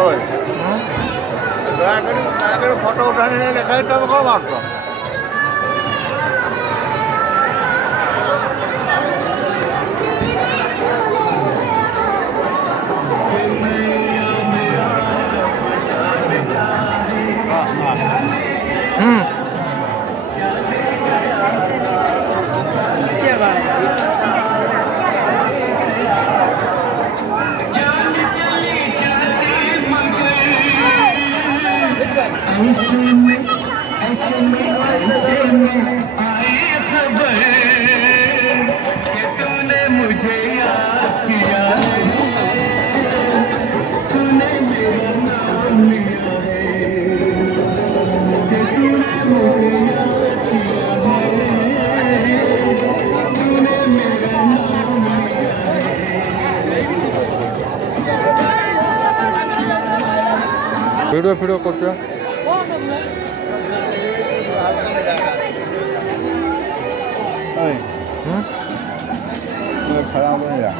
ওই দয়া করে ফটো উঠানে নিয়ে লেখা দিতে হবে কম মাত্র ভিডিও করছো খারাপ হয়ে যা